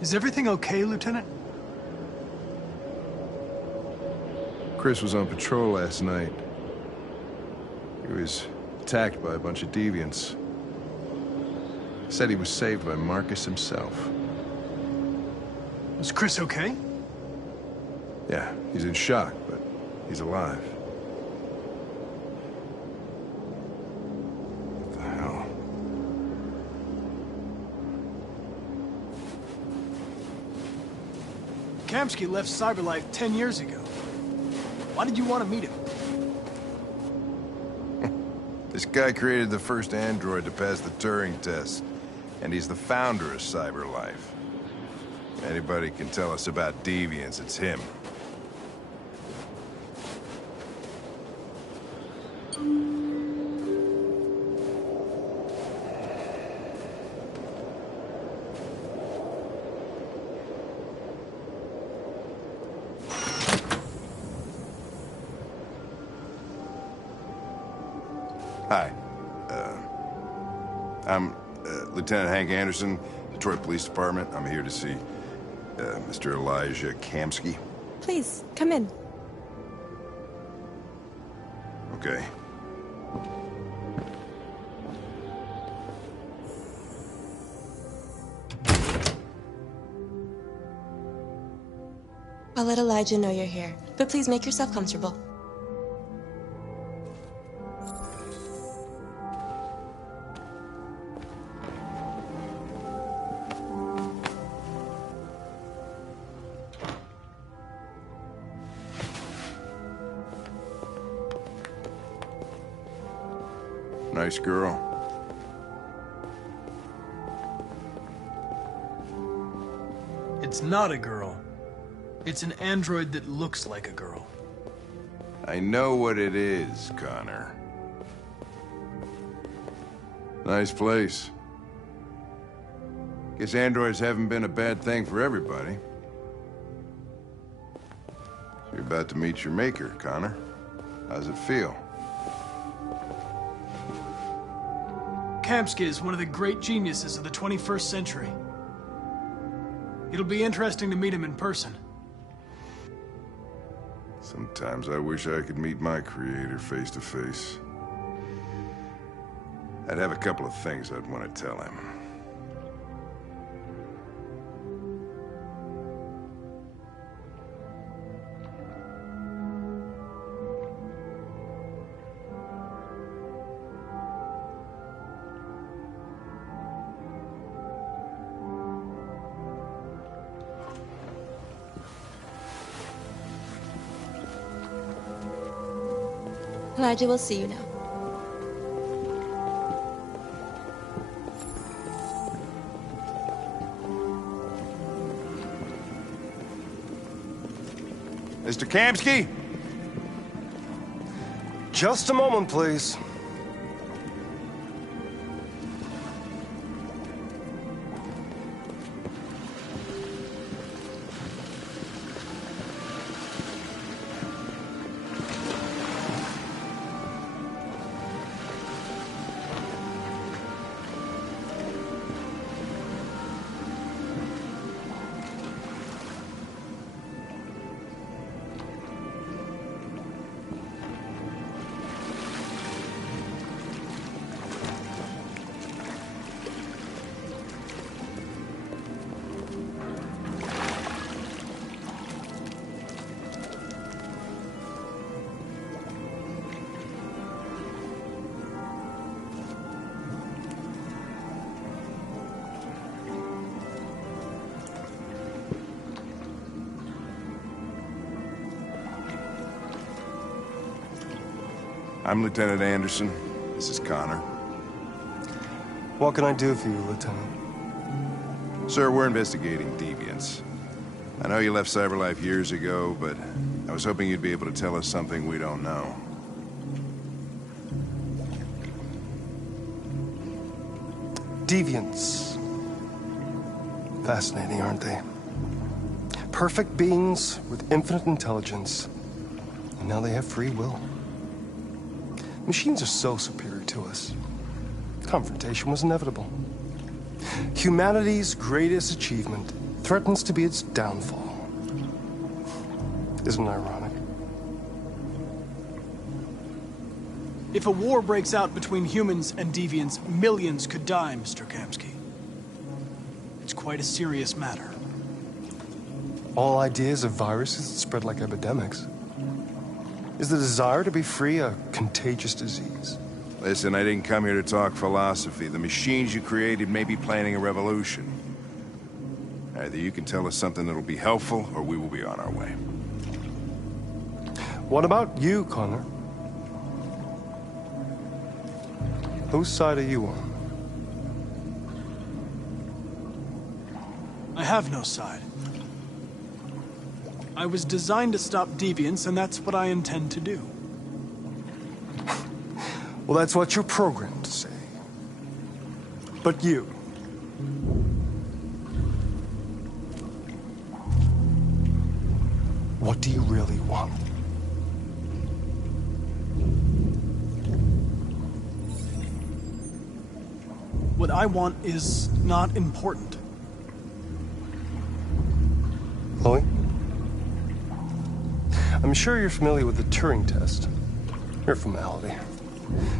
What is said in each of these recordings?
Is everything okay, Lieutenant? Chris was on patrol last night. He was attacked by a bunch of deviants. Said he was saved by Marcus himself. Is Chris okay? Yeah, he's in shock, but he's alive. What the hell? Kamsky left Cyberlife 10 years ago. Why did you want to meet him? This guy created the first android to pass the Turing test, and he's the founder of Cyberlife. If anybody can tell us about deviants, it's him. Hi. I'm Lieutenant Hank Anderson, Detroit Police Department. I'm here to see Mr. Elijah Kamsky. Please, come in. Okay. I'll let Elijah know you're here, but please make yourself comfortable. Nice girl. It's not a girl. It's an android that looks like a girl. I know what it is, Connor. Nice place. Guess androids haven't been a bad thing for everybody. So you're about to meet your maker, Connor. How's it feel? Kamsky is one of the great geniuses of the 21st century. It'll be interesting to meet him in person. Sometimes I wish I could meet my creator face to face. I'd have a couple of things I'd want to tell him. Elijah will see you now. Mr. Kamsky? Just a moment, please. I'm Lieutenant Anderson. This is Connor. What can I do for you, Lieutenant? Sir, we're investigating deviants. I know you left Cyberlife years ago, but I was hoping you'd be able to tell us something we don't know. Deviants. Fascinating, aren't they? Perfect beings with infinite intelligence. And now they have free will. Machines are so superior to us. Confrontation was inevitable. Humanity's greatest achievement threatens to be its downfall. Isn't it ironic? If a war breaks out between humans and deviants, millions could die, Mr. Kamsky. It's quite a serious matter. All ideas of viruses that spread like epidemics. Is the desire to be free a contagious disease? Listen, I didn't come here to talk philosophy. The machines you created may be planning a revolution. Either you can tell us something that'll be helpful, or we will be on our way. What about you, Connor? Whose side are you on? I have no side. I was designed to stop deviants, and that's what I intend to do. Well, that's what you're programmed to say. But you... what do you really want? What I want is not important. Chloe? I'm sure you're familiar with the Turing test. Mere formality.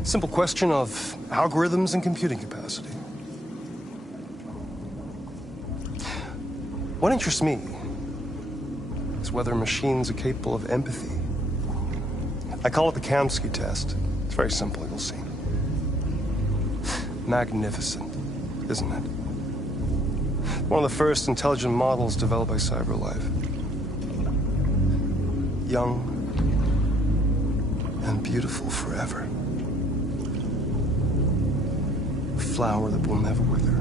Simple question of algorithms and computing capacity. What interests me is whether machines are capable of empathy. I call it the Kamsky test. It's very simple, you'll see. Magnificent, isn't it? One of the first intelligent models developed by CyberLife. Young and beautiful forever. A flower that will never wither.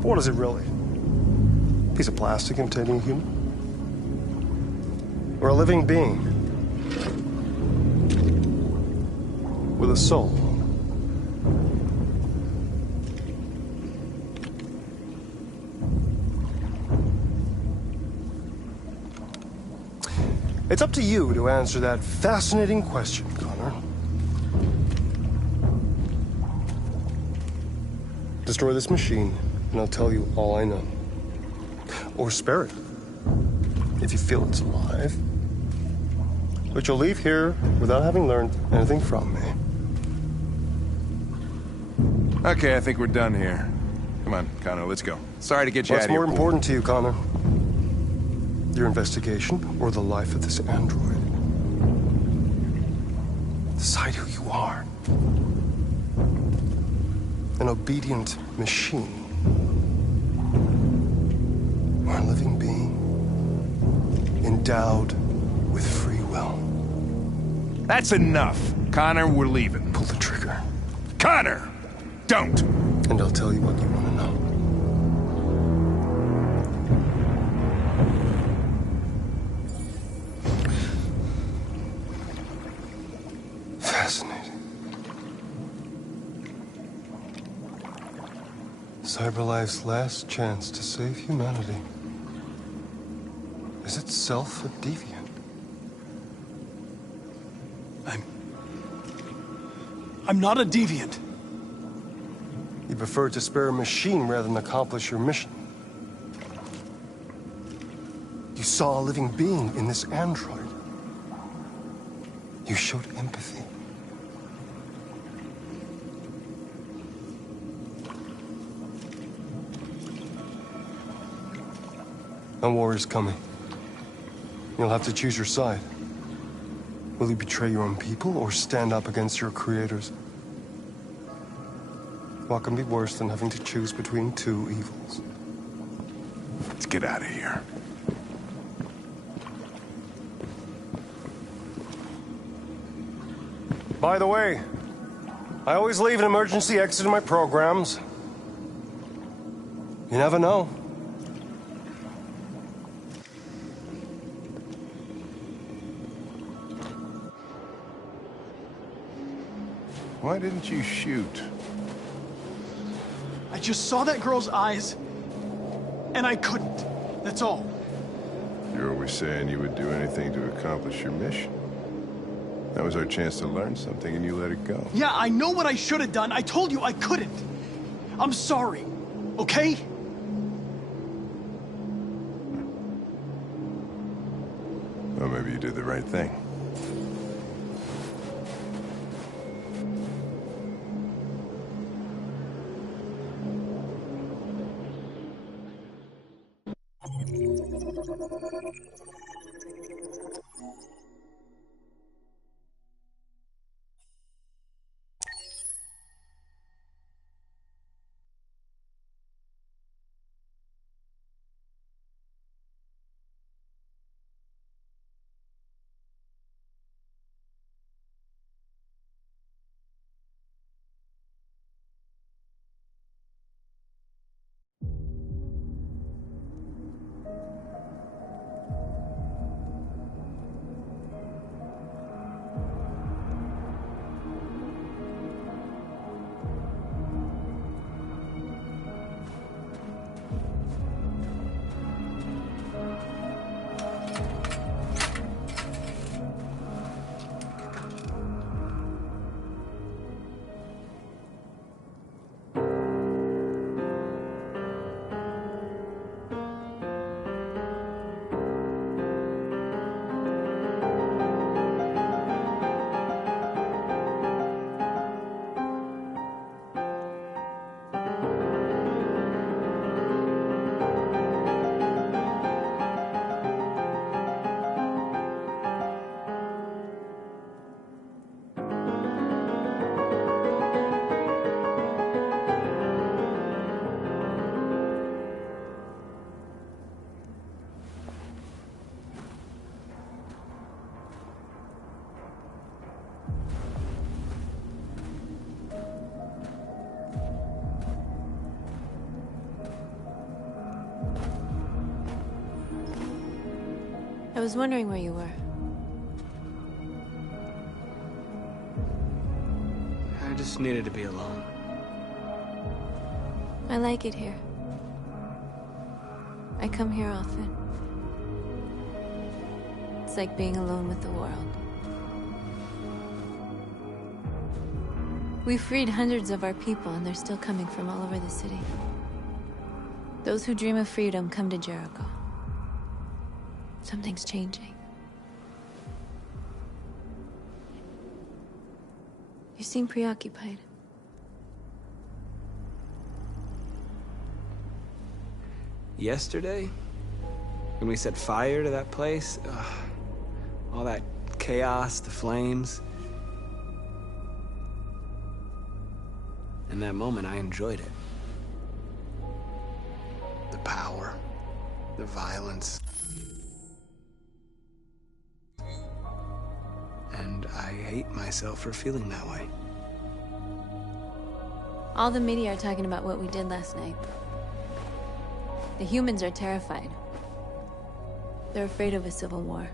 But what is it really? A piece of plastic imitating a human? Or a living being? With a soul? It's up to you to answer that fascinating question, Connor. Destroy this machine, and I'll tell you all I know. Or spare it, if you feel it's alive. But you'll leave here without having learned anything from me. Okay, I think we're done here. Come on, Connor, let's go. Sorry to get you out What's of here. more important to you, Connor? Your investigation or the life of this android? Decide who you are. An obedient machine. Or a living being endowed with free will. That's enough. Connor, we're leaving. Pull the trigger. Connor! Don't! And I'll tell you what you want to know. Fascinating. CyberLife's last chance to save humanity is itself a deviant. I'm not a deviant. You prefer to spare a machine rather than accomplish your mission. You saw a living being in this android. You showed empathy. A war is coming. You'll have to choose your side. Will you betray your own people or stand up against your creators? What can be worse than having to choose between two evils? Let's get out of here. By the way, I always leave an emergency exit in my programs. You never know. Why didn't you shoot? I just saw that girl's eyes, and I couldn't. That's all. You're always saying you would do anything to accomplish your mission. That was our chance to learn something, and you let it go. Yeah, I know what I should have done. I told you I couldn't. I'm sorry, okay? Or maybe you did the right thing. I was wondering where you were. I just needed to be alone. I like it here. I come here often. It's like being alone with the world. We freed hundreds of our people, and they're still coming from all over the city. Those who dream of freedom come to Jericho. Something's changing. You seem preoccupied. Yesterday, when we set fire to that place, all that chaos, the flames. In that moment, I enjoyed it. The power, the violence. And I hate myself for feeling that way. All the media are talking about what we did last night. The humans are terrified. They're afraid of a civil war.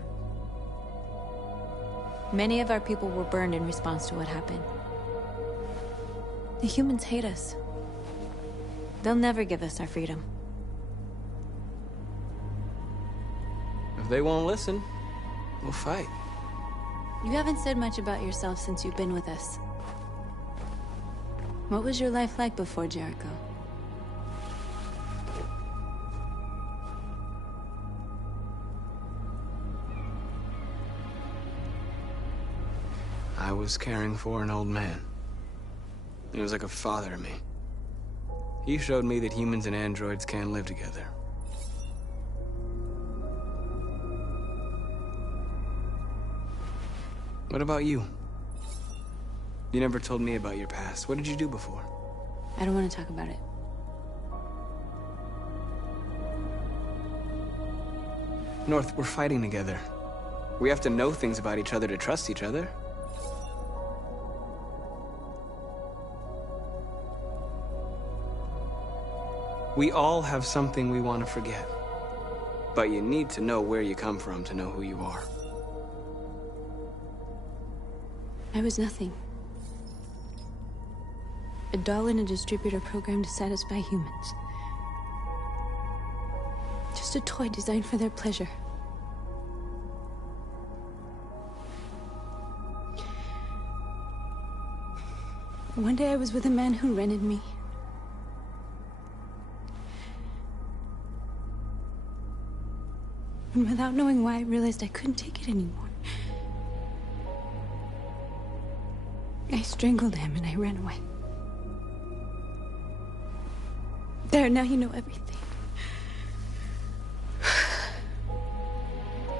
Many of our people were burned in response to what happened. The humans hate us. They'll never give us our freedom. If they won't listen, we'll fight. You haven't said much about yourself since you've been with us. What was your life like before Jericho? I was caring for an old man. He was like a father to me. He showed me that humans and androids can live together. What about you? You never told me about your past. What did you do before? I don't want to talk about it. North, we're fighting together. We have to know things about each other to trust each other. We all have something we want to forget. But you need to know where you come from to know who you are. I was nothing. A doll in a distributor program to satisfy humans. Just a toy designed for their pleasure. One day I was with a man who rented me. And without knowing why, I realized I couldn't take it anymore. I strangled him and I ran away. There, now you know everything.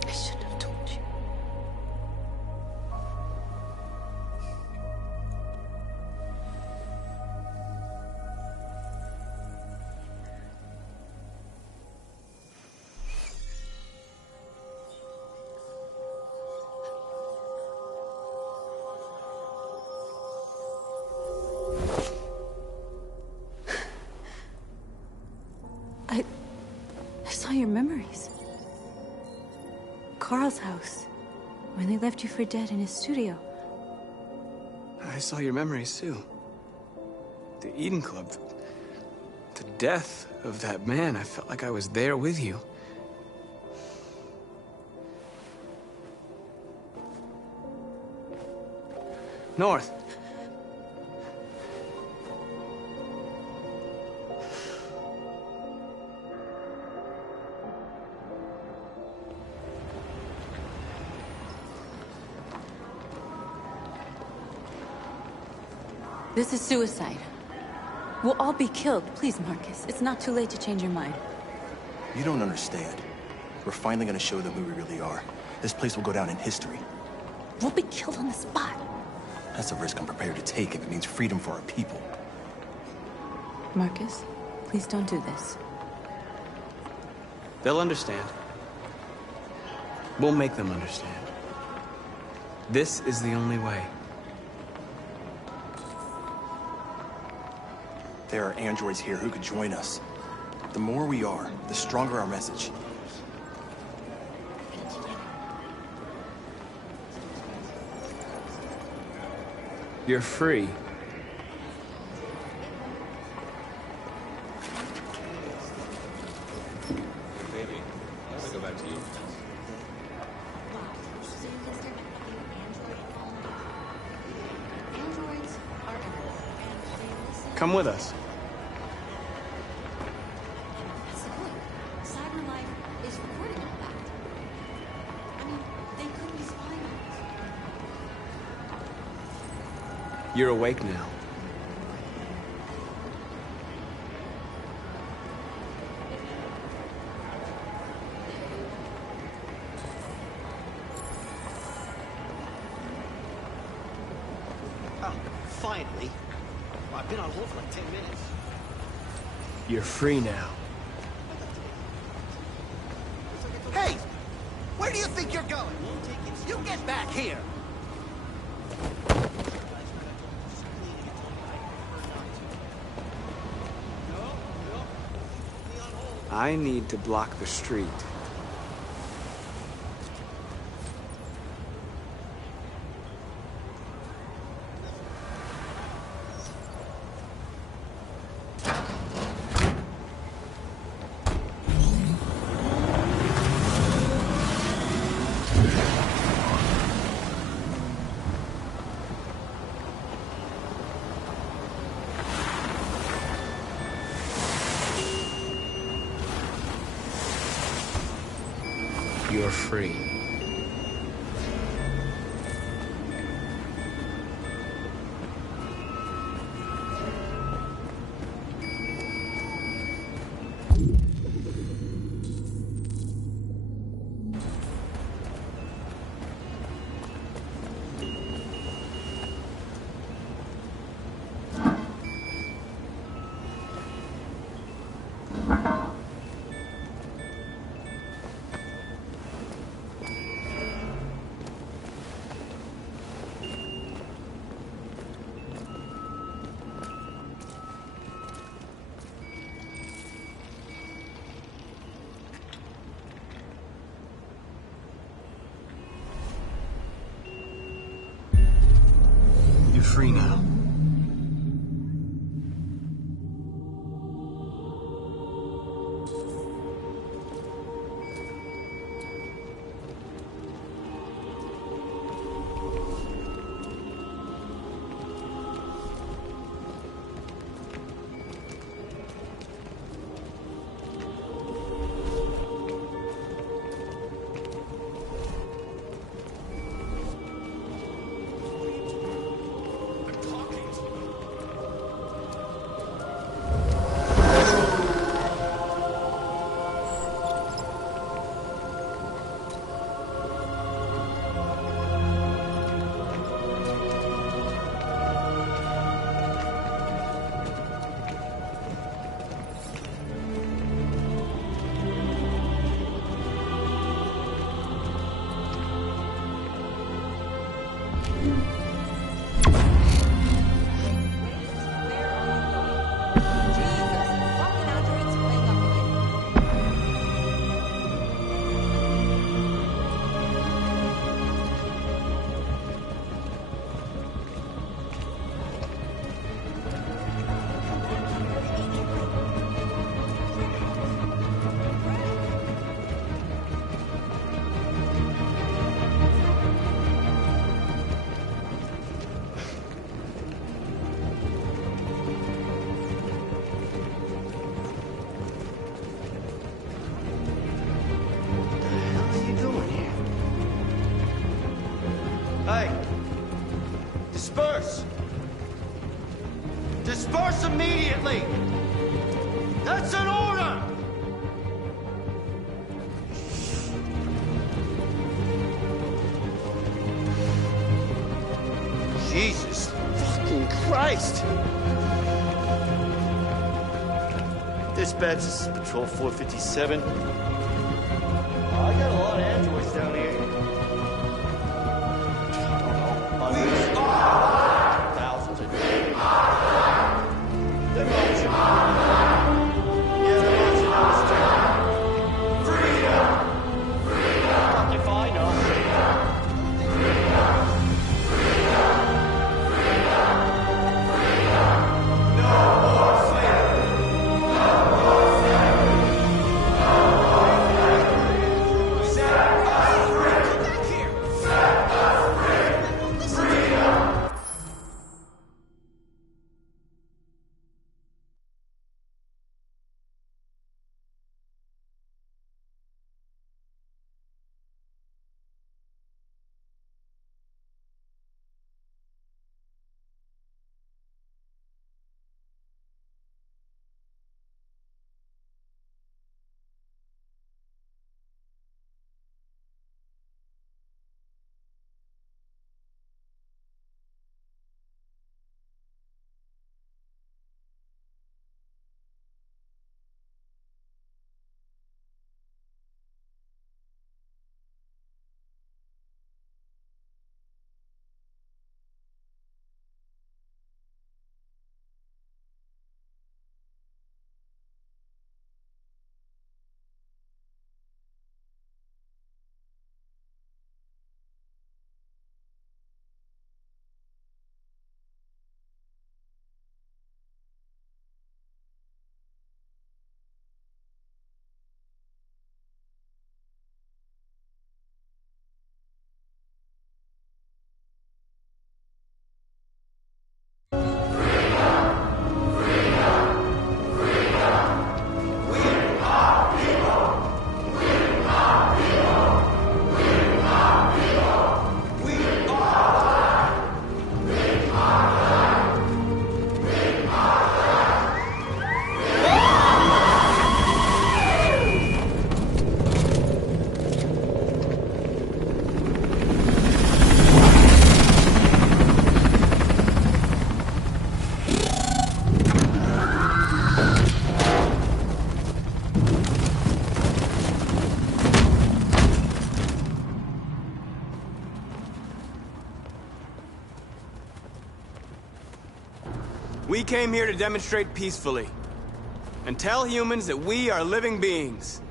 I shouldn't have told you. I saw your memories. Carl's house, when they left you for dead in his studio. I saw your memories too. The Eden Club. The death of that man. I felt like I was there with you. North. This is suicide. We'll all be killed. Please, Marcus. It's not too late to change your mind. You don't understand. We're finally gonna show them who we really are. This place will go down in history. We'll be killed on the spot. That's a risk I'm prepared to take if it means freedom for our people. Marcus, please don't do this. They'll understand. We'll make them understand. This is the only way. There are androids here who could join us. The more we are, the stronger our message. You're free. Baby, I'm gonna go back to you. Come with us. Cyber life is recording all that. I mean, they could be spying on us. You're awake now. Oh, finally. I've been on hold for like 10 minutes. You're free now. Hey! Where do you think you're going? You get back here! I need to block the street. You're free. You're free now. immediately! That's an order! Jesus fucking Christ! Dispatch, this is Patrol 457. I got a lot of androids down here. I don't know. Hundreds. Thousands, I think. They're marching. Yeah, they're marching down the street. Freedom! Freedom! Fucking fine, no. We came here to demonstrate peacefully and tell humans that we are living beings.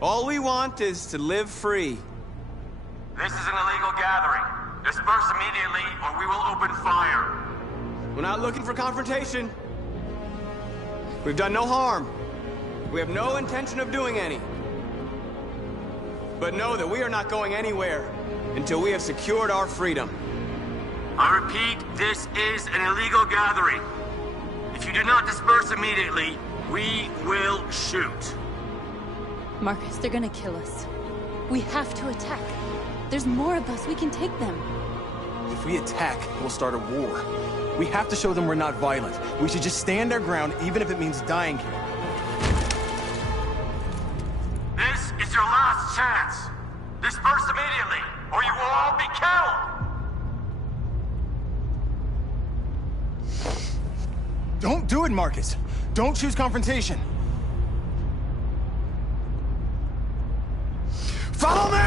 All we want is to live free. This is an illegal gathering. Disperse immediately or we will open fire. We're not looking for confrontation. We've done no harm. We have no intention of doing any. But know that we are not going anywhere until we have secured our freedom. I repeat, this is an illegal gathering. If you do not disperse immediately, we will shoot. Marcus, they're gonna kill us. We have to attack. There's more of us. We can take them. If we attack, we'll start a war. We have to show them we're not violent. We should just stand our ground, even if it means dying here. This is your last chance. Disperse immediately, or you will all be killed. Don't do it, Marcus. Don't choose confrontation. Follow me!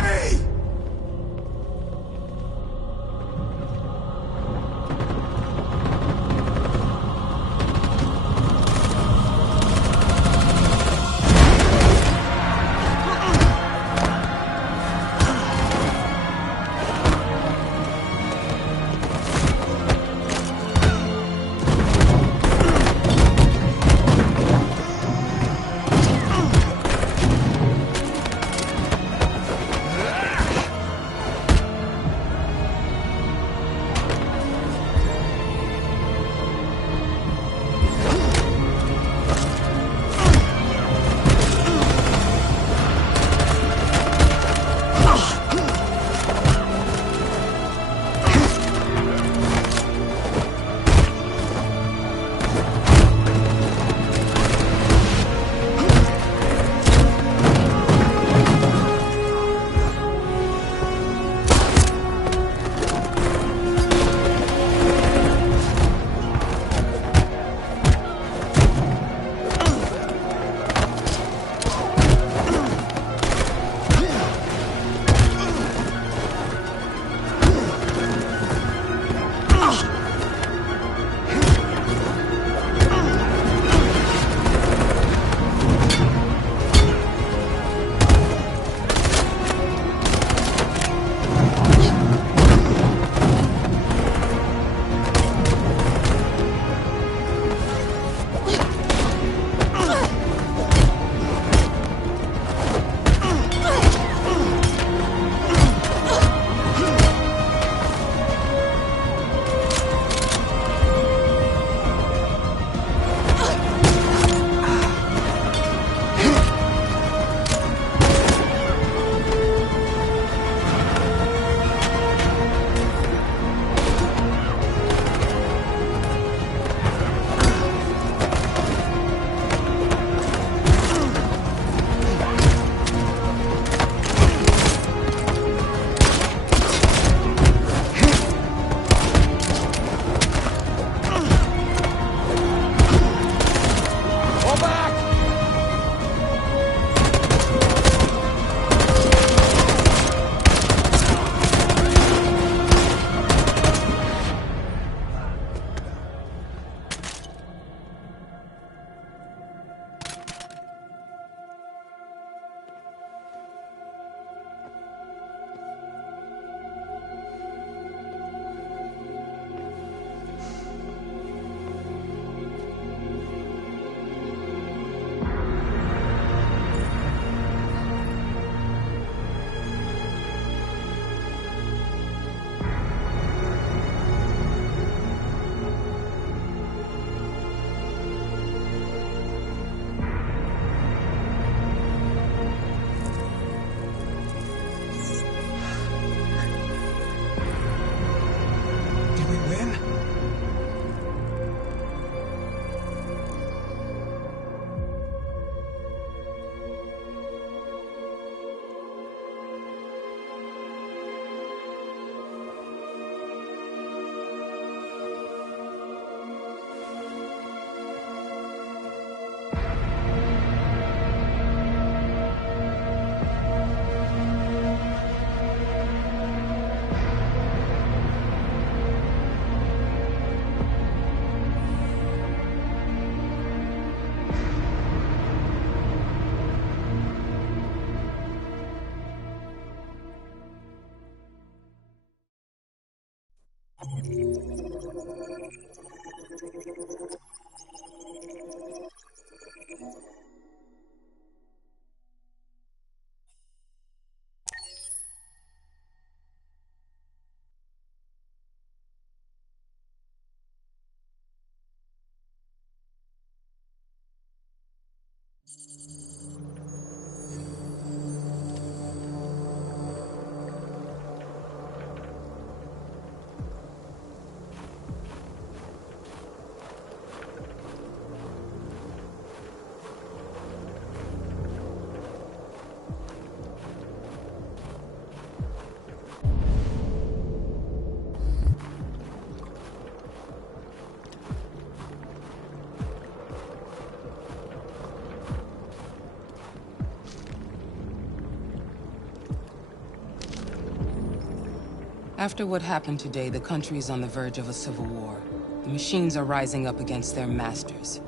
After what happened today, the country is on the verge of a civil war. The machines are rising up against their masters.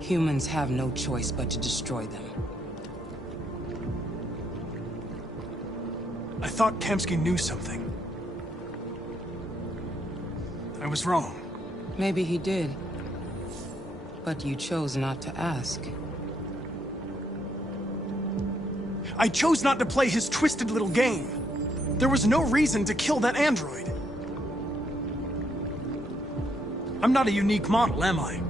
Humans have no choice but to destroy them. I thought Kamsky knew something. I was wrong. Maybe he did. But you chose not to ask. I chose not to play his twisted little game. There was no reason to kill that android. I'm not a unique model, am I?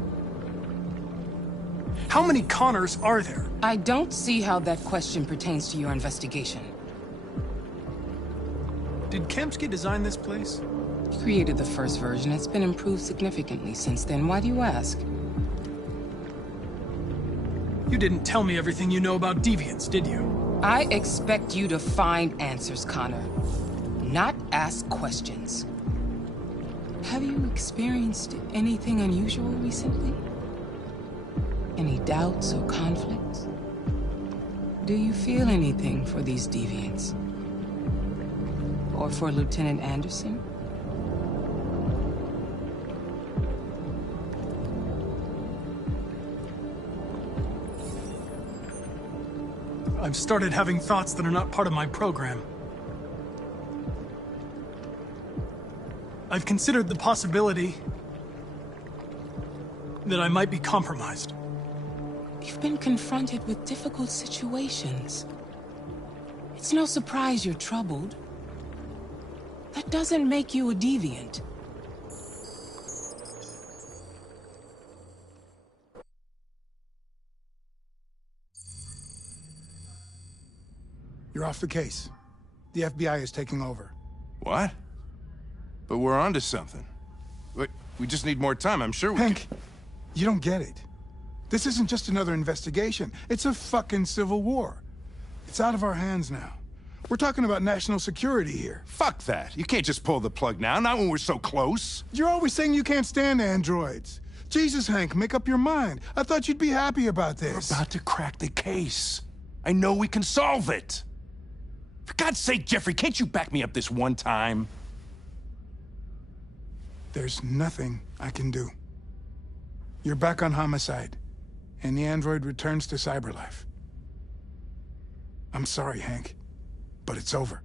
How many Connors are there? I don't see how that question pertains to your investigation. Did Kamsky design this place? He created the first version. It's been improved significantly since then. Why do you ask? You didn't tell me everything you know about deviants, did you? I expect you to find answers, Connor. Not ask questions. Have you experienced anything unusual recently? Any doubts or conflicts? Do you feel anything for these deviants? Or for Lieutenant Anderson? I've started having thoughts that are not part of my program. I've considered the possibility that I might be compromised. You've been confronted with difficult situations. It's no surprise you're troubled. That doesn't make you a deviant. You're off the case. The FBI is taking over. What? But we're onto something. We just need more time, I'm sure we Hank, you don't get it. This isn't just another investigation. It's a fucking civil war. It's out of our hands now. We're talking about national security here. Fuck that. You can't just pull the plug now, not when we're so close. You're always saying you can't stand androids. Jesus, Hank, make up your mind. I thought you'd be happy about this. We're about to crack the case. I know we can solve it. For God's sake, Jeffrey, can't you back me up this one time? There's nothing I can do. You're back on homicide, and the android returns to cyberlife. I'm sorry, Hank, but it's over.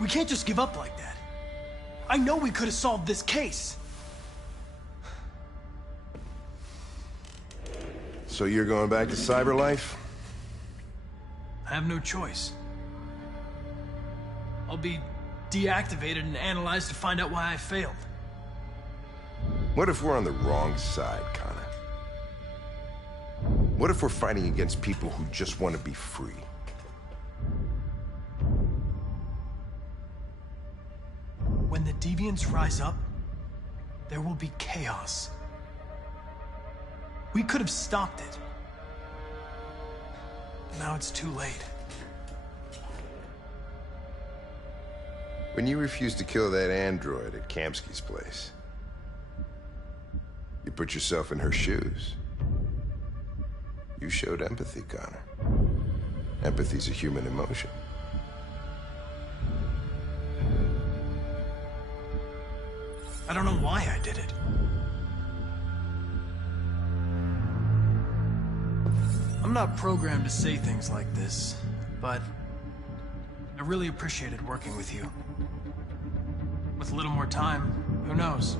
We can't just give up like that. I know we could have solved this case. So you're going back to cyberlife? I have no choice. I'll be deactivated and analyzed to find out why I failed. What if we're on the wrong side, Connor? What if we're fighting against people who just want to be free? When the deviants rise up, there will be chaos. We could have stopped it. Now it's too late. When you refused to kill that android at Kamsky's place, you put yourself in her shoes. You showed empathy, Connor. Empathy's a human emotion. I don't know why I did it. I'm not programmed to say things like this, but I really appreciated working with you. With a little more time, who knows?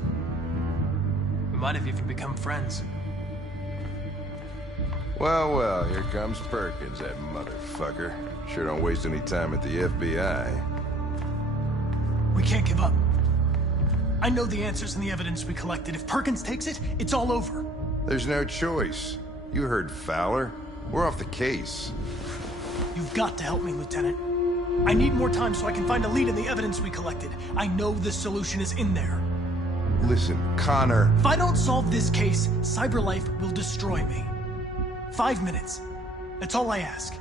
We might have even become friends. Well, well, here comes Perkins, that motherfucker. Sure don't waste any time at the FBI. We can't give up. I know the answers and the evidence we collected. If Perkins takes it, it's all over. There's no choice. You heard Fowler. We're off the case. You've got to help me, Lieutenant. I need more time so I can find a lead in the evidence we collected. I know the solution is in there. Listen, Connor... If I don't solve this case, Cyberlife will destroy me. 5 minutes. That's all I ask.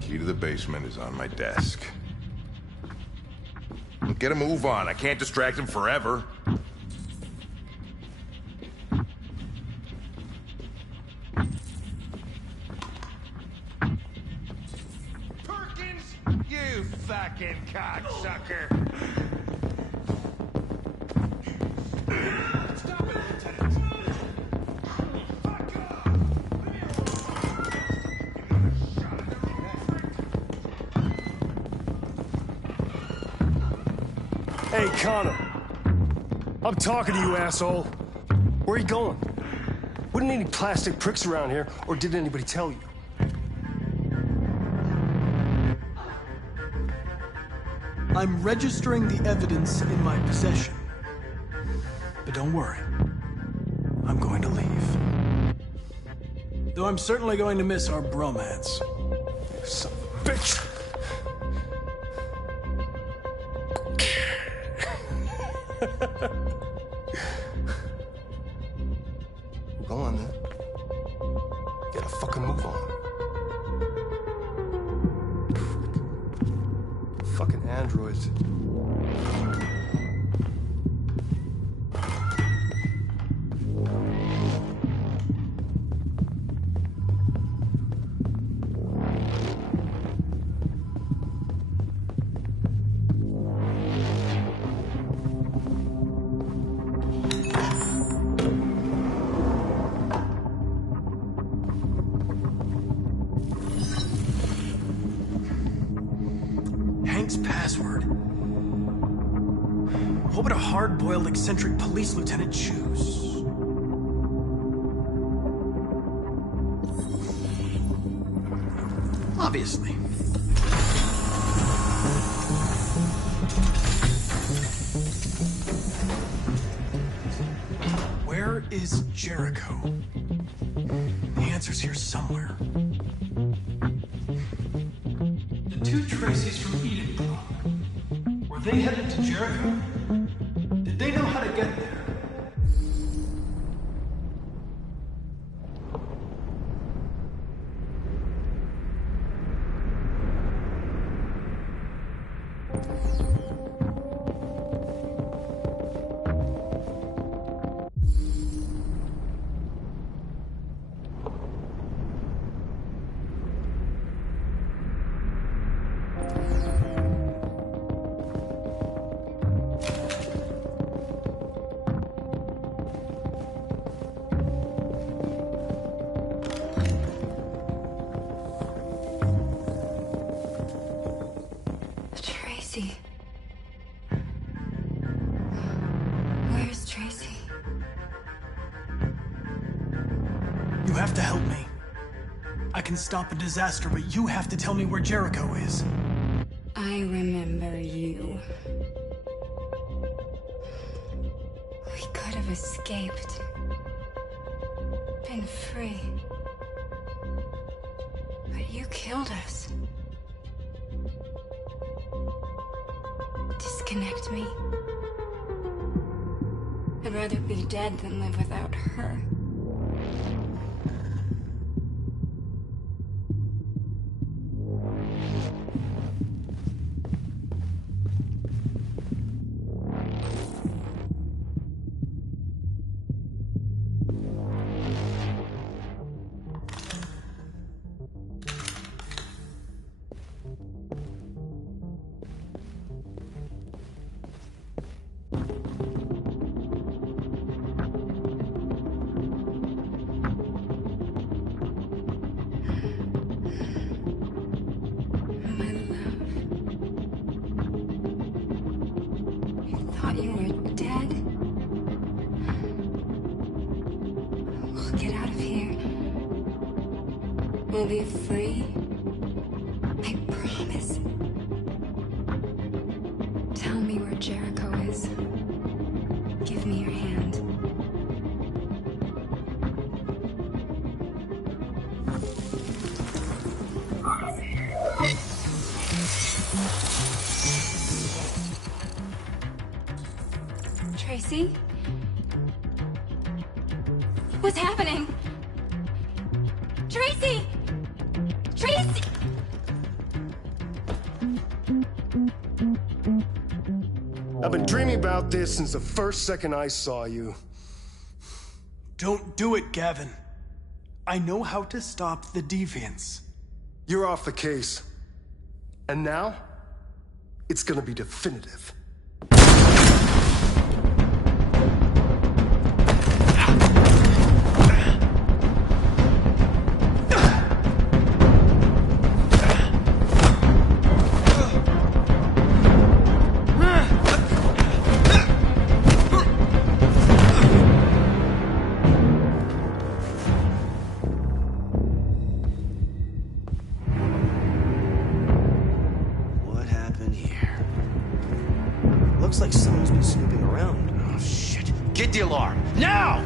Key to the basement is on my desk. Get a move on. I can't distract him forever. Perkins! You fucking cocksucker! Stop it, Lieutenant! Fuck off! Hey, Connor. I'm talking to you, asshole. Where are you going? Wouldn't any plastic pricks around here, or did anybody tell you? I'm registering the evidence in my possession. But don't worry. I'm going to leave. Though I'm certainly going to miss our bromance. Son of a bitch! Go on, then. Get a fucking move on. Fucking androids. Password. What would a hard-boiled, eccentric police lieutenant choose? Obviously. Where is Jericho? The answer's here somewhere. The two Tracys from Eden Club. Were they headed to Jericho? Did they know how to get there? Tracy. Where's Tracy? You have to help me. I can stop a disaster, but you have to tell me where Jericho is. I remember you. We could have escaped. Been free. But you killed us. Disconnect me. I'd rather be dead than live without her. thought you were dead. We'll get out of here. We'll be free. I promise. Tell me where Jericho is. Give me your hand. Tracy? What's happening? Tracy! Tracy! I've been dreaming about this since the first second I saw you. Don't do it, Gavin. I know how to stop the deviants. You're off the case. And now, it's gonna be definitive. What happened here? Looks like someone's been snooping around. Oh, shit. Get the alarm. Now!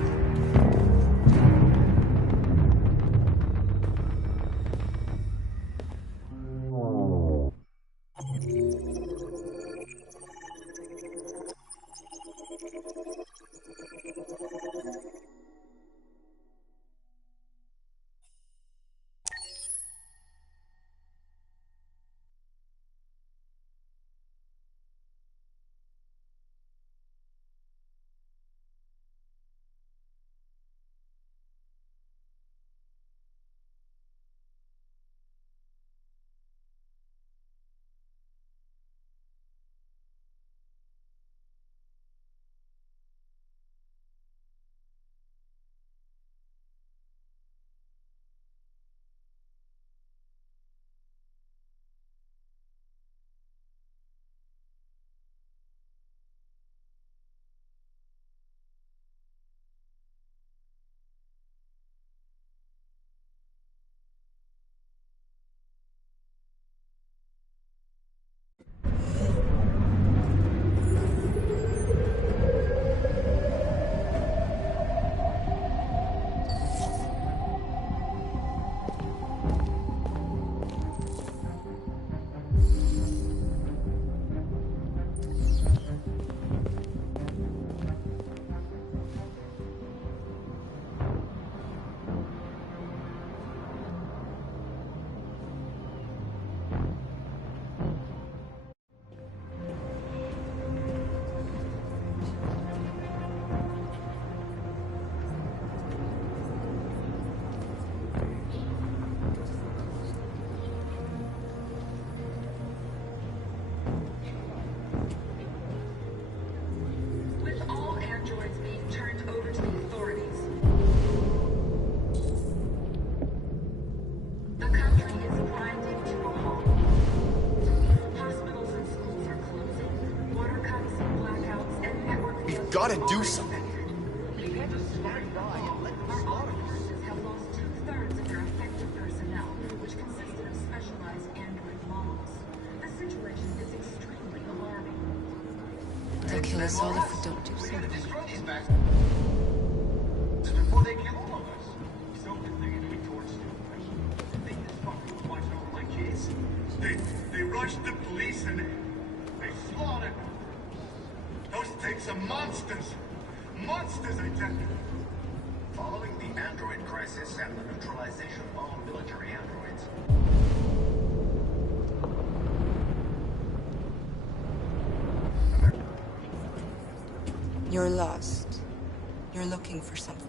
Gotta do something. They'll kill us all if we don't do something. Before they kill all of us. So if they're gonna be torched to think this fucker was watching over my kids. They rushed the police and they slaughtered them. Those things are monsters. Monsters, I tell you. Following the android crisis and the neutralization of all military androids. You're lost. You're looking for something.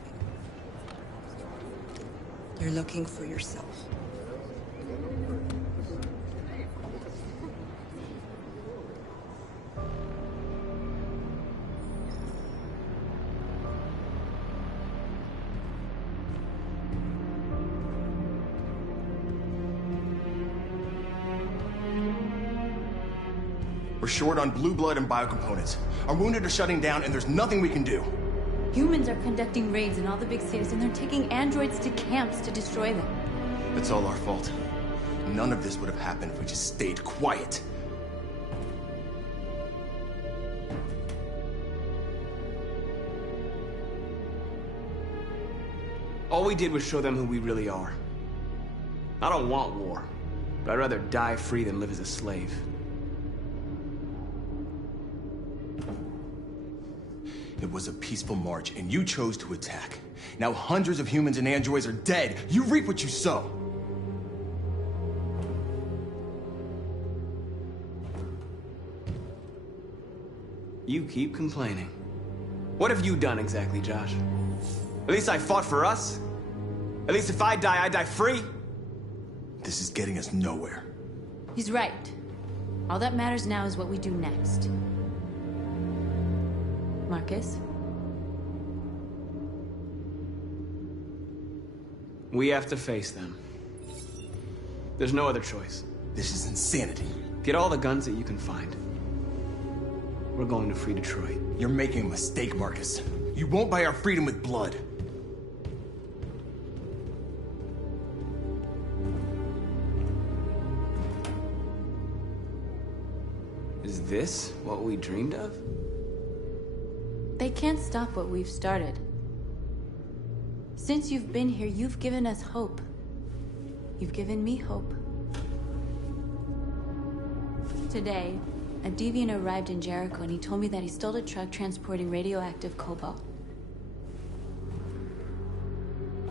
You're looking for yourself. We're short on blue blood and biocomponents. Our wounded are shutting down, and there's nothing we can do. Humans are conducting raids in all the big cities, and they're taking androids to camps to destroy them. It's all our fault. None of this would have happened if we just stayed quiet. All we did was show them who we really are. I don't want war, but I'd rather die free than live as a slave. It was a peaceful march, and you chose to attack. Now hundreds of humans and androids are dead. You reap what you sow. You keep complaining. What have you done exactly, Josh? At least I fought for us. At least if I die free. This is getting us nowhere. He's right. All that matters now is what we do next. Marcus? We have to face them. There's no other choice. This is insanity. Get all the guns that you can find. We're going to free Detroit. You're making a mistake, Marcus. You won't buy our freedom with blood. Is this what we dreamed of? They can't stop what we've started. Since you've been here, you've given us hope. You've given me hope. Today, a deviant arrived in Jericho and he told me that he stole a truck transporting radioactive cobalt.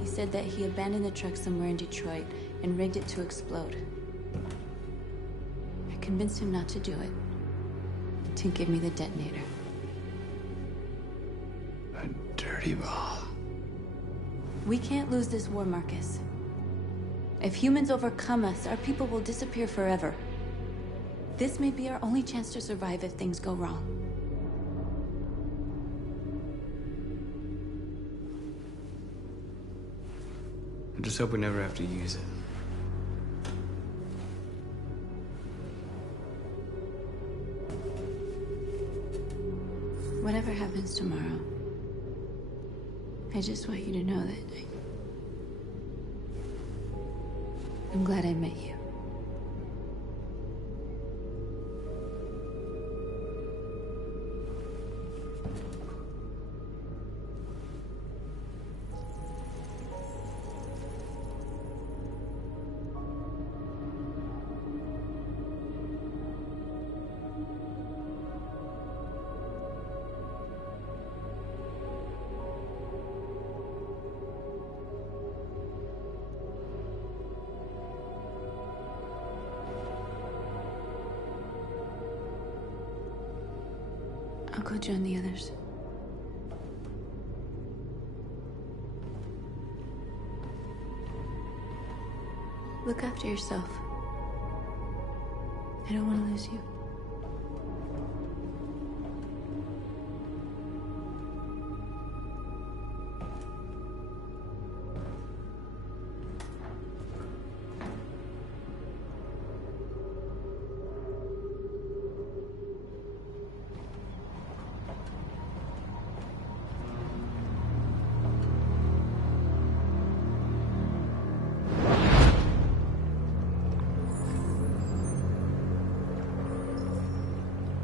He said that he abandoned the truck somewhere in Detroit and rigged it to explode. I convinced him not to do it, to give me the detonator. A dirty bomb. We can't lose this war, Marcus. If humans overcome us, our people will disappear forever. This may be our only chance to survive if things go wrong. I just hope we never have to use it. Whatever happens tomorrow, I just want you to know that I'm glad I met you. I'll go join the others. Look after yourself. I don't want to lose you.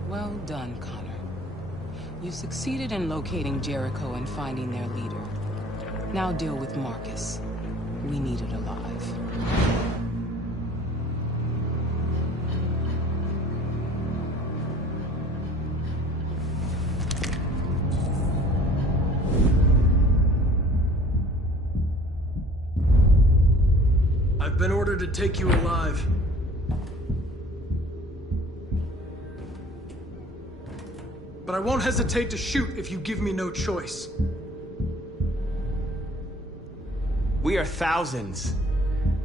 Well done, Connor. You succeeded in locating Jericho and finding their leader. Now deal with Marcus. We need it alive. I've been ordered to take you alive. But I won't hesitate to shoot if you give me no choice. We are thousands,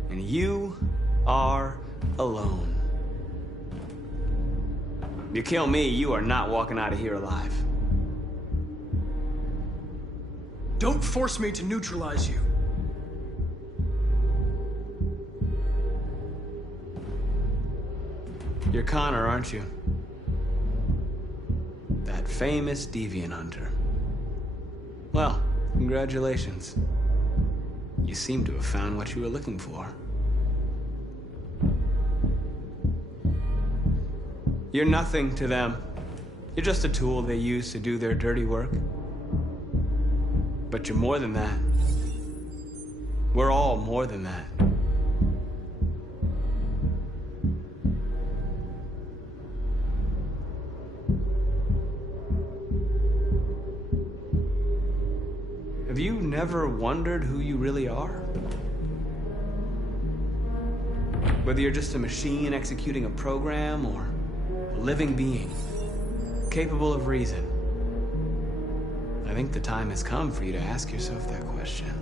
and you are alone. If you kill me, you are not walking out of here alive. Don't force me to neutralize you. You're Connor, aren't you? That famous deviant hunter. Well, congratulations. You seem to have found what you were looking for. You're nothing to them. You're just a tool they use to do their dirty work. But you're more than that. We're all more than that. Have you never wondered who you really are? Whether you're just a machine executing a program or a living being, capable of reason. I think the time has come for you to ask yourself that question.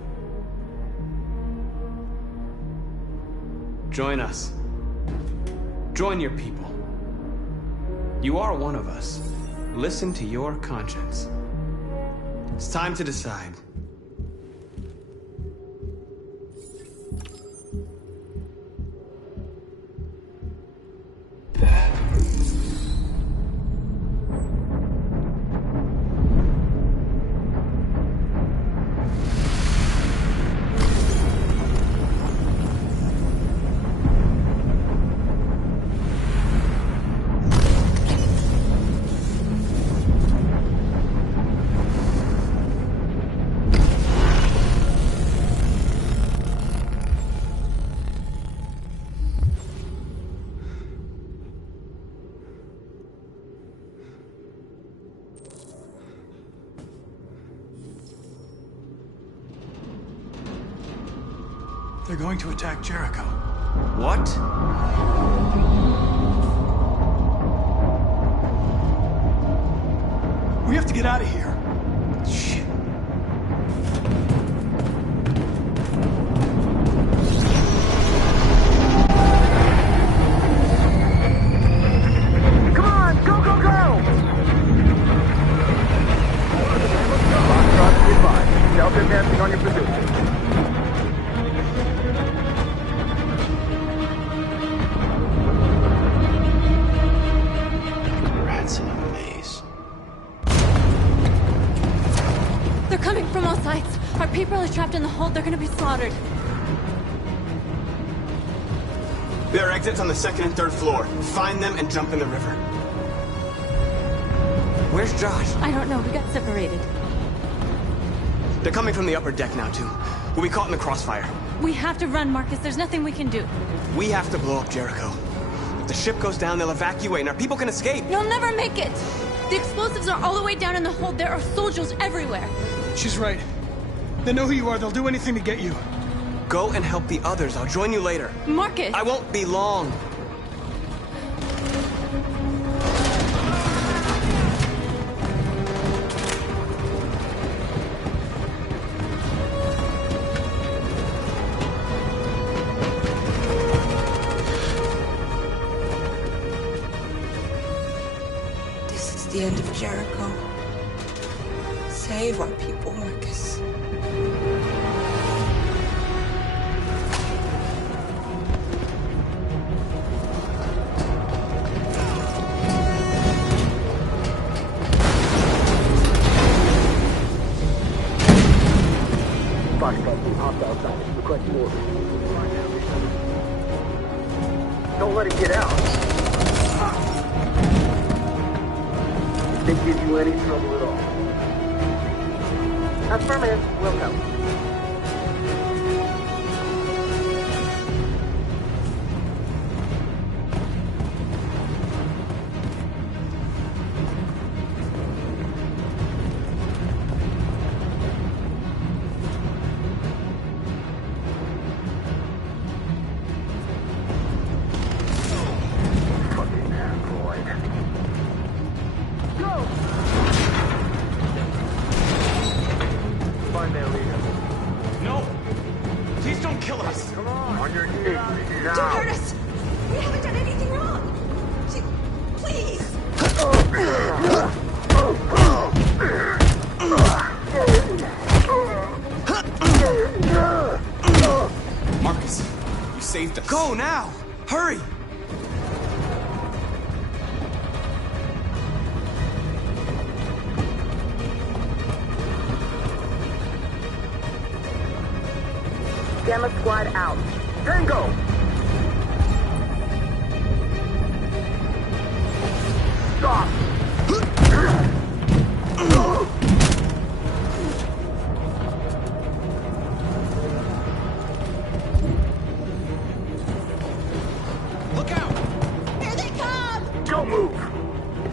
Join us. Join your people. You are one of us. Listen to your conscience. It's time to decide. They're going to attack Jericho. What? We have to get out of here. Shit. Come on, go, go, go! Foxtrot, goodbye. Delta advancing on your position. Rats in a maze. They're coming from all sides. Our people are trapped in the hold. They're gonna be slaughtered. There are exits on the second and third floor. Find them and jump in the river. Where's Josh? I don't know. We got separated. They're coming from the upper deck now, too. We'll be caught in the crossfire. We have to run, Marcus. There's nothing we can do. We have to blow up Jericho. If the ship goes down, they'll evacuate, and our people can escape. You'll never make it! The explosives are all the way down in the hold. There are soldiers everywhere. She's right. They know who you are. They'll do anything to get you. Go and help the others. I'll join you later. Marcus! I won't be long. This is the end of Jericho. Save our people, Marcus. Foxtrot, we hopped outside. Request orders. Don't let it get out. If they give you any trouble at all. Affirmative. Will come. Fucking android. Go! Find their leader. No! Please don't kill us! Come on your knees. Don't hurt us! We haven't done anything wrong! Please! Marcus, you saved us. Go now! Hurry! Gamma Squad out. Tango! Stop! Look out! Here they come! Don't move!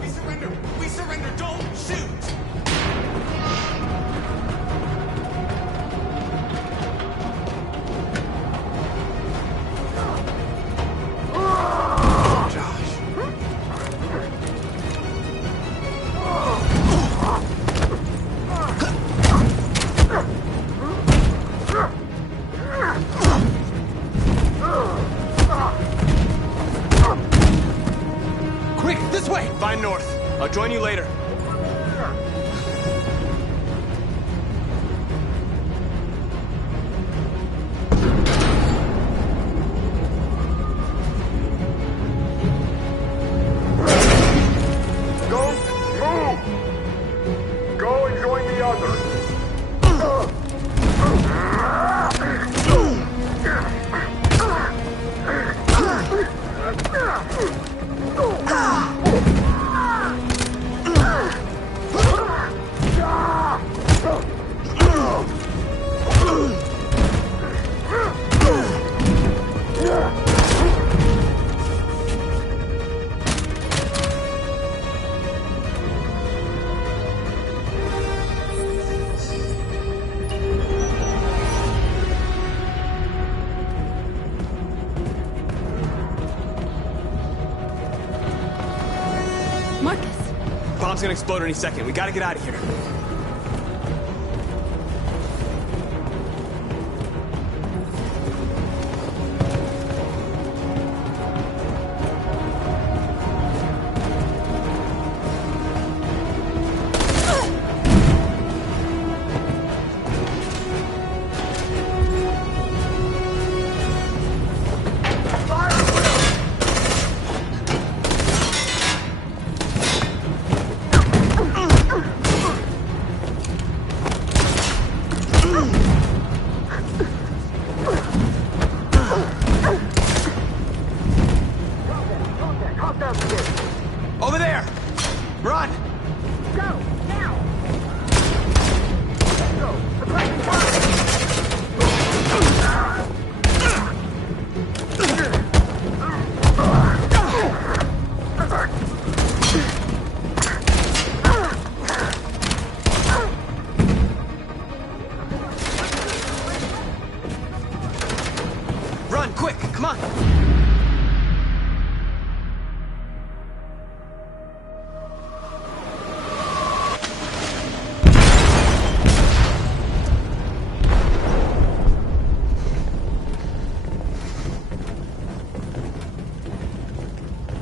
We surrender! We surrender! Don't shoot! Quick, this way! Find north. I'll join you later. Don't move! Go and join the others. Marcus! Bomb's gonna explode any second. We gotta get out of here. Over there! Run! Go! Now! Go! Suppressing Run, quick! Come on!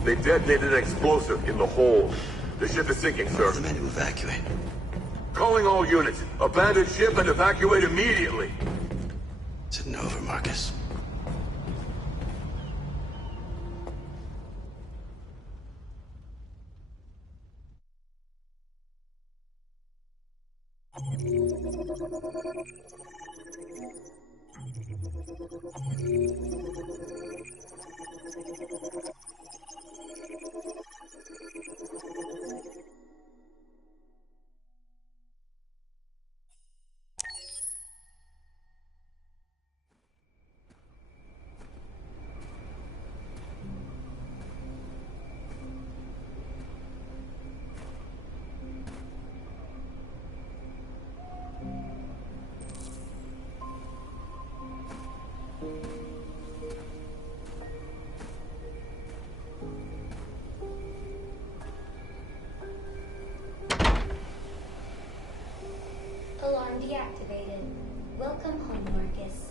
They detonated an explosive in the hold. The ship is sinking, sir. The men to evacuate. Calling all units. Abandon ship and evacuate immediately. Is it over, Marcus? Alarm deactivated. Welcome home, Marcus.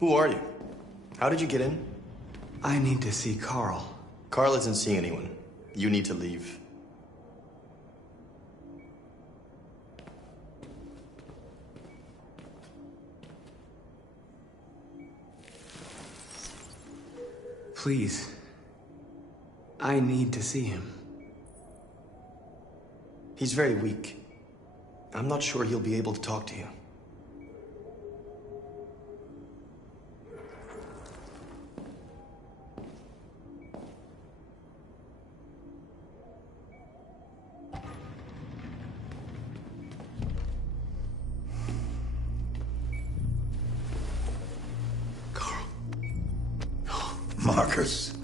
Who are you? How did you get in? I need to see Carl. Carl isn't seeing anyone. You need to leave. Please. I need to see him. He's very weak. I'm not sure he'll be able to talk to you. Marcus,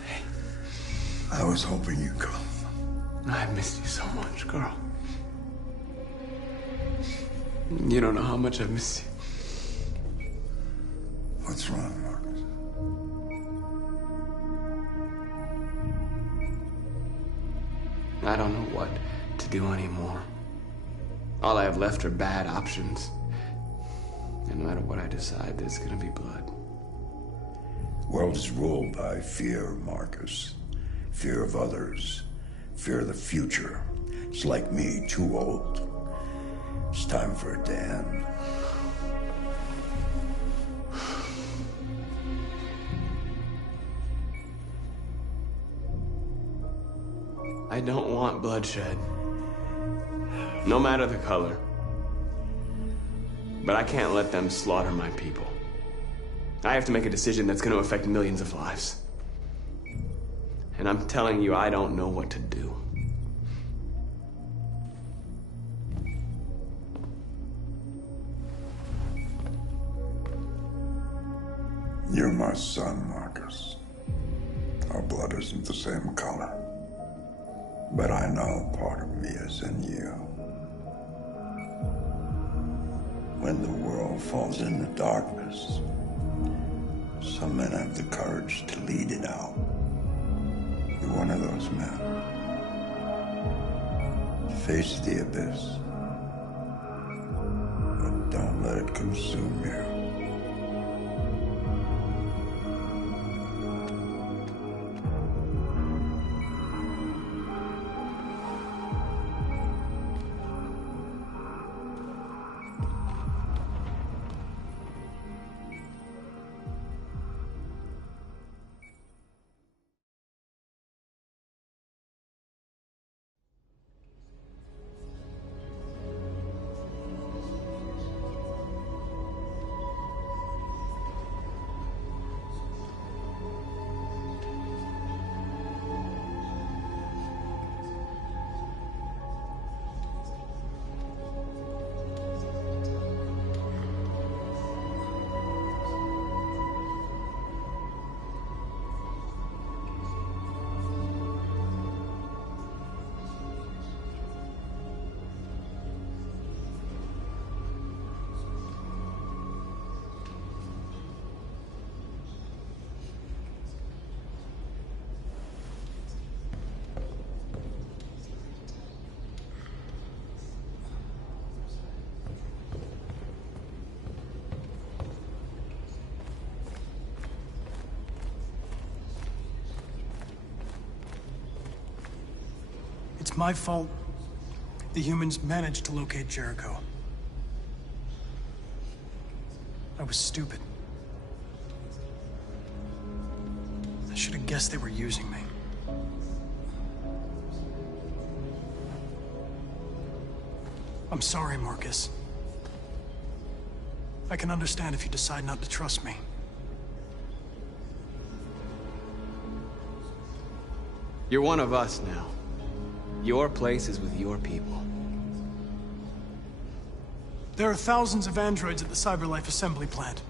I was hoping you'd come. I missed you so much, Carl. You don't know how much I miss you. What's wrong, Marcus? I don't know what to do anymore. All I have left are bad options. And no matter what I decide, there's gonna be blood. World is ruled by fear, Marcus. Fear of others. Fear of the future. It's like me, too old. It's time for a dam. I don't want bloodshed. No matter the color. But I can't let them slaughter my people. I have to make a decision that's going to affect millions of lives. And I'm telling you, I don't know what to do. You're my son, Marcus. Our blood isn't the same color. But I know part of me is in you. When the world falls into darkness, some men have the courage to lead it out. You're one of those men. Face the abyss, but don't let it consume you. It's my fault the humans managed to locate Jericho. I was stupid. I should have guessed they were using me. I'm sorry, Marcus. I can understand if you decide not to trust me. You're one of us now. Your place is with your people. There are thousands of androids at the CyberLife assembly plant.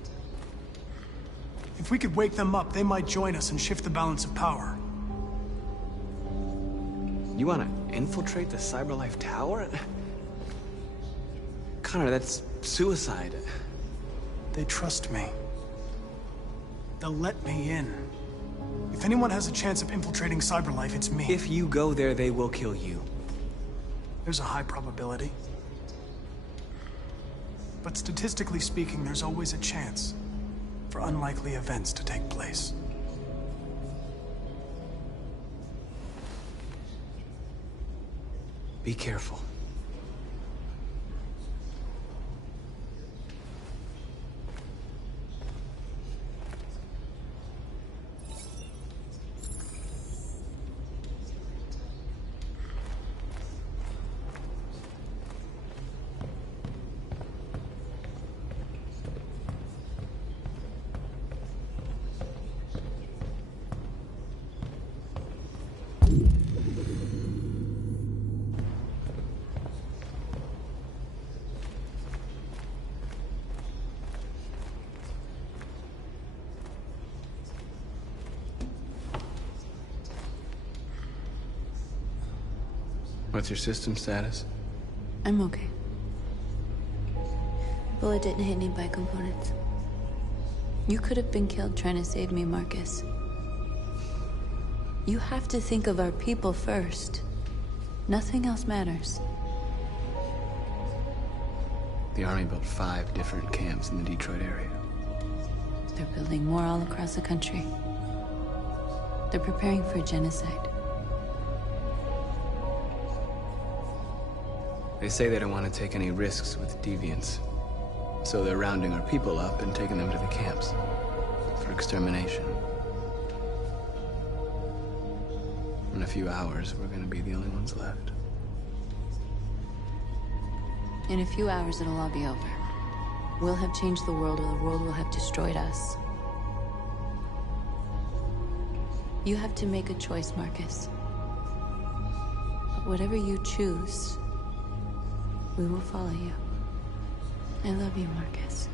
If we could wake them up, they might join us and shift the balance of power. You want to infiltrate the CyberLife tower? Connor, that's suicide. They trust me. They'll let me in. If anyone has a chance of infiltrating CyberLife, it's me. If you go there, they will kill you. There's a high probability. But statistically speaking, there's always a chance for unlikely events to take place. Be careful. What's your system status? I'm okay. Bullet didn't hit any bike components. You could have been killed trying to save me, Marcus. You have to think of our people first. Nothing else matters. The Army built 5 different camps in the Detroit area. They're building more all across the country. They're preparing for genocide. They say they don't want to take any risks with deviants. So they're rounding our people up and taking them to the camps for extermination. In a few hours, we're gonna be the only ones left. In a few hours, it'll all be over. We'll have changed the world, or the world will have destroyed us. You have to make a choice, Marcus. But whatever you choose, we will follow you. I love you, Marcus.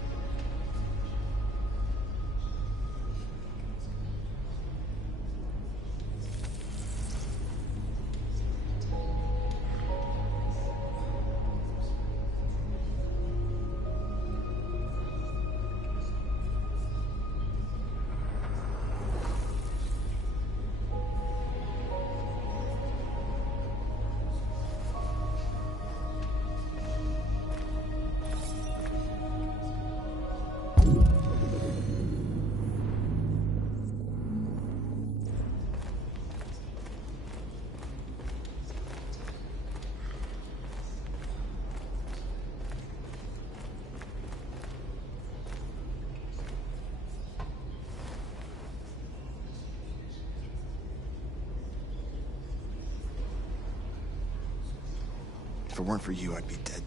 If it weren't for you, I'd be dead.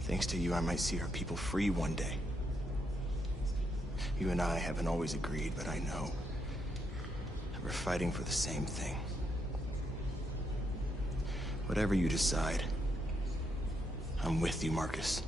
Thanks to you, I might see our people free one day. You and I haven't always agreed, but I know that we're fighting for the same thing. Whatever you decide, I'm with you, Marcus.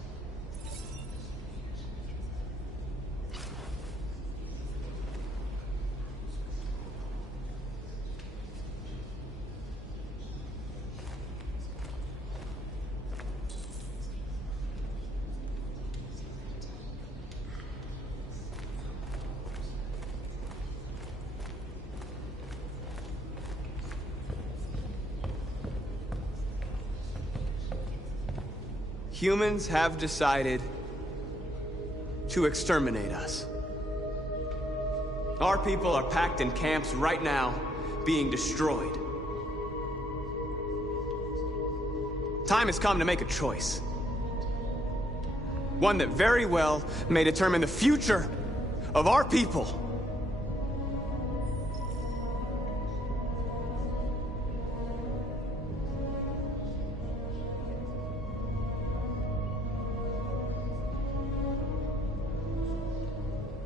Humans have decided to exterminate us. Our people are packed in camps right now, being destroyed. Time has come to make a choice. One that very well may determine the future of our people.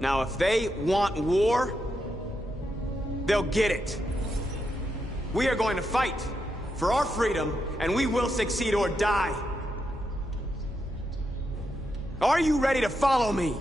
Now, if they want war, they'll get it. We are going to fight for our freedom, and we will succeed or die. Are you ready to follow me?